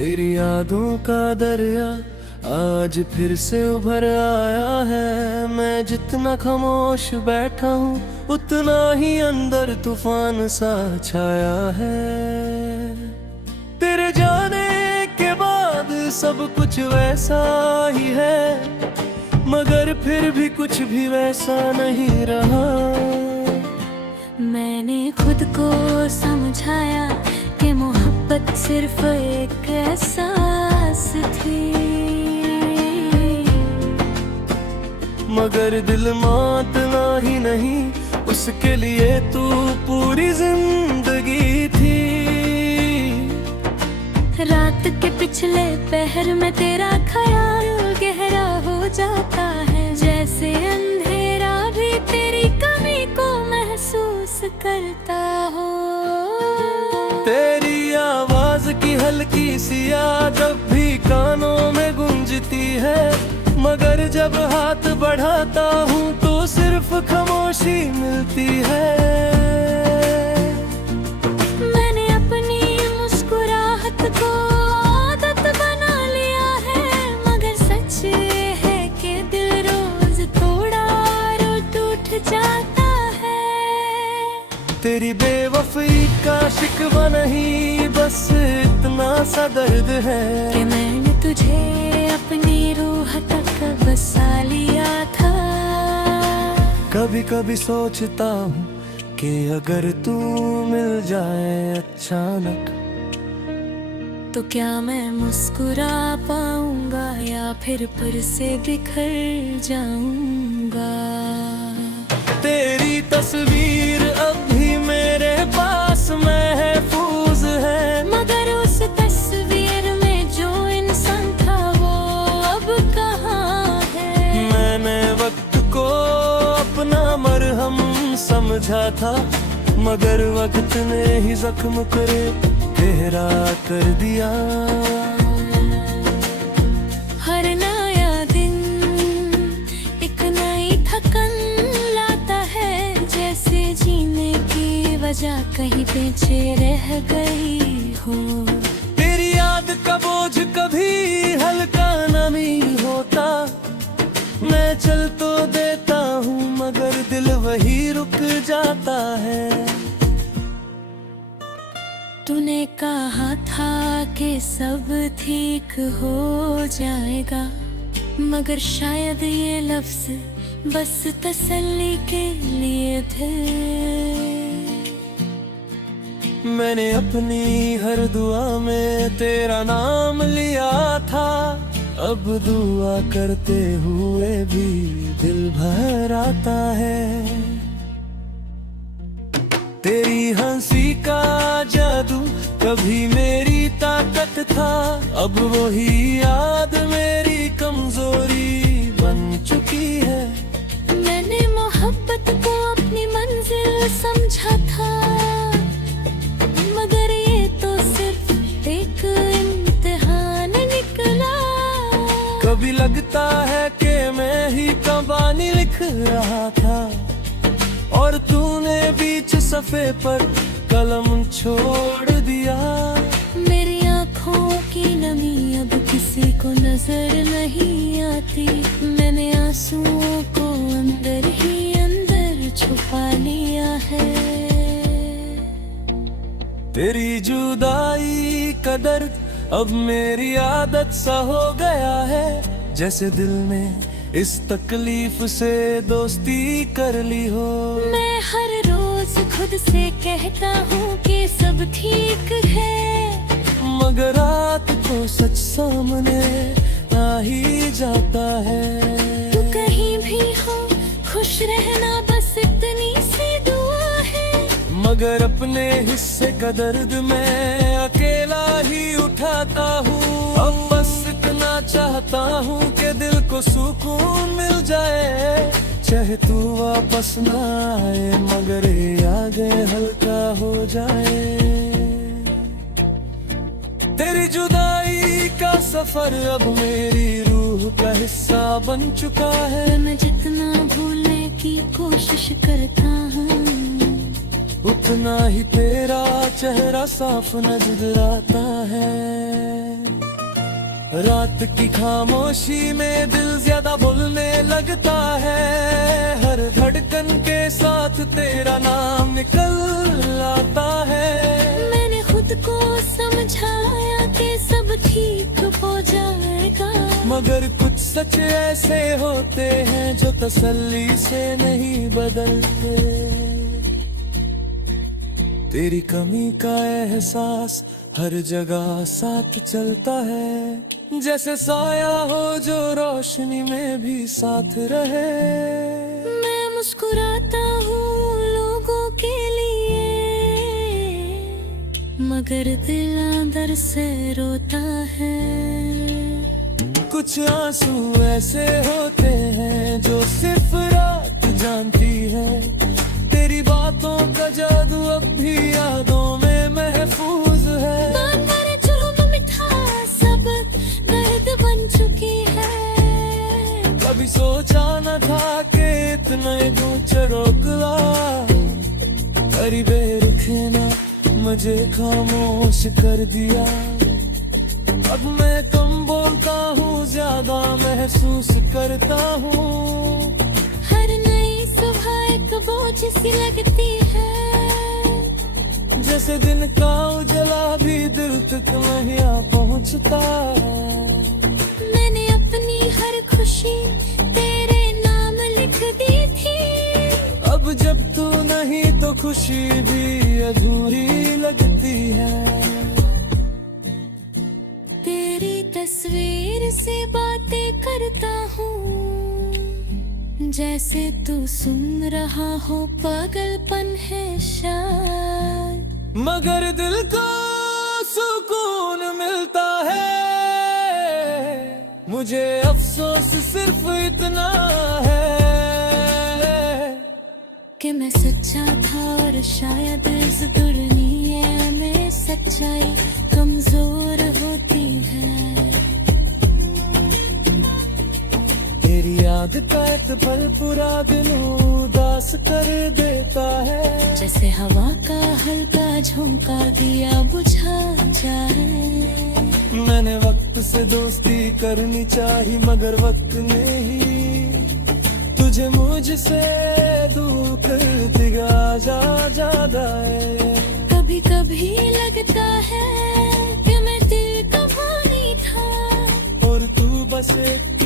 तेरी यादों का दरिया आज फिर से उभर आया है। मैं जितना खामोश बैठा हूँ उतना ही अंदर तूफान सा छाया है। तेरे जाने के बाद सब कुछ वैसा ही है, मगर फिर भी कुछ भी वैसा नहीं रहा। मैंने खुद को समझाया कि मोहब्बत सिर्फ एक एहसास थी, मगर दिल मातना ही नहीं, उसके लिए तू पूरी जिंदगी थी। रात के पिछले पहर में तेरा ख्याल गहरा हो जाता है, जैसे अंधेरा भी तेरी कमी को महसूस करता हो। तेरी आवाज की हल्की सी याद जब भी कानों में गूंजती है, मगर जब हाथ बढ़ाता हूँ तो सिर्फ खामोशी मिलती है। मैंने अपनी मुस्कुराहट को आदत बना लिया है, मगर सच ये है कि दिल रोज थोड़ा और टूट जाता है। तेरी बेवफाई का शिकवा नहीं, बस इतना सा दर्द है कि मैंने तुझे अपनी रूह तक बसा लिया था। कभी कभी सोचता हूँ कि अगर तू मिल जाए अचानक, तो क्या मैं मुस्कुरा पाऊंगा या फिर पर से बिखर जाऊंगा। तेरी तस्वीर अब भी मेरे पास महफूज है, मगर उस तस्वीर में जो इंसान था वो अब कहाँ है। मैंने वक्त को अपना मरहम समझा था, मगर वक्त ने ही जख्म करे गहरा कर दिया। हर नया दिन एक नई थकन लाता है, जैसे जीने की वजह कहीं पीछे रह गई हो। तेरी याद का बोझ कभी हल्का नहीं होता, मैं चल तो देता हूँ मगर दिल वही रुक जाता है। तूने कहा था कि सब ठीक हो जाएगा, मगर शायद ये लफ्ज बस तसल्ली के लिए थे। मैंने अपनी हर दुआ में तेरा नाम लिया था, अब दुआ करते हुए भी दिल भर आता है। तेरी हंसी का जादू कभी मेरी ताकत था, अब वही याद मेरी कमजोरी बन चुकी है। मैंने मोहब्बत को अपनी मंजिल समझा था, मगर ये तो सिर्फ एक इम्तिहान निकला। कभी लगता है कि मैं ही कहानी लिख रहा था, और तूने बीच सफ़े पर कलम छोड़ दिया। मेरी आँखों की नमी अब किसी को नजर नहीं आती, मैंने आंसुओं को अंदर ही अंदर छुपा लिया है। तेरी जुदाई का दर्द अब मेरी आदत सा हो गया है, जैसे दिल में इस तकलीफ से दोस्ती कर ली हो। मैं हर रोज खुद से कहता हूँ कि सब ठीक है, मगर रात को सच सामने आ ही जाता है। तू कहीं भी हो खुश रहना बस इतनी सी दुआ है, मगर अपने हिस्से का दर्द मैं अकेला ही उठाता हूँ। अब बस इतना चाहता हूँ कि दिल को सुकून मिल जाए, चाहे तू वापस ना आए मगर ये यादें हल्का हो जाए। तेरी जुदाई का सफर अब मेरी रूह का हिस्सा बन चुका है। मैं जितना भूलने की कोशिश करता हूँ, उतना ही तेरा चेहरा साफ नजर आता है। रात की खामोशी में दिल ज्यादा बोलने लगता है, हर धड़कन के साथ तेरा नाम निकल आता है। मैंने खुद को समझाया कि सब ठीक हो जाएगा, मगर कुछ सच ऐसे होते हैं जो तसल्ली से नहीं बदलते। तेरी कमी का एहसास हर जगह साथ चलता है, जैसे साया हो जो रोशनी में भी साथ रहे। मैं मुस्कुराता हूँ लोगों के लिए, मगर दिल अंदर से रोता है। कुछ आंसू ऐसे होते हैं जो सिर्फ रात जानती है, तेरी बातों का जादू अब भी यादों में महफूज है। सब दर्द बन चुकी है, कभी सोचा न था कि इतना ऊंचा रोकला, करीबे रुके ना मुझे खामोश कर दिया। अब मैं कम बोलता हूँ, ज्यादा महसूस करता हूँ। हर नई सुबह एक बोझ सी लगती है, जैसे दिन का उजला भी दिल तक नहीं आ पहुँचता। मैंने अपनी हर खुशी तेरे नाम लिख दी थी, अब जब तू नहीं तो खुशी भी अधूरी लगती है। तेरी तस्वीर से बातें करता हूँ, जैसे तू सुन रहा हो, पागलपन है शायद, मगर दिल को सुकून मिलता है। मुझे अफसोस सिर्फ इतना है कि मैं सच्चा था और शायद इस दुनिया में सच्चाई कमजोर होती है। तेरी याद का एक पल पूरा दिन उदास कर देता है, जैसे हवा का हल्का झोंका दिया बुझा जाए। मैंने वक्त से दोस्ती करनी चाही, मगर वक्त ने ही तुझे मुझसे दूर कर दिया ज्यादा है। कभी कभी लगता है कि मैं दिल का पानी था, और तू बस एक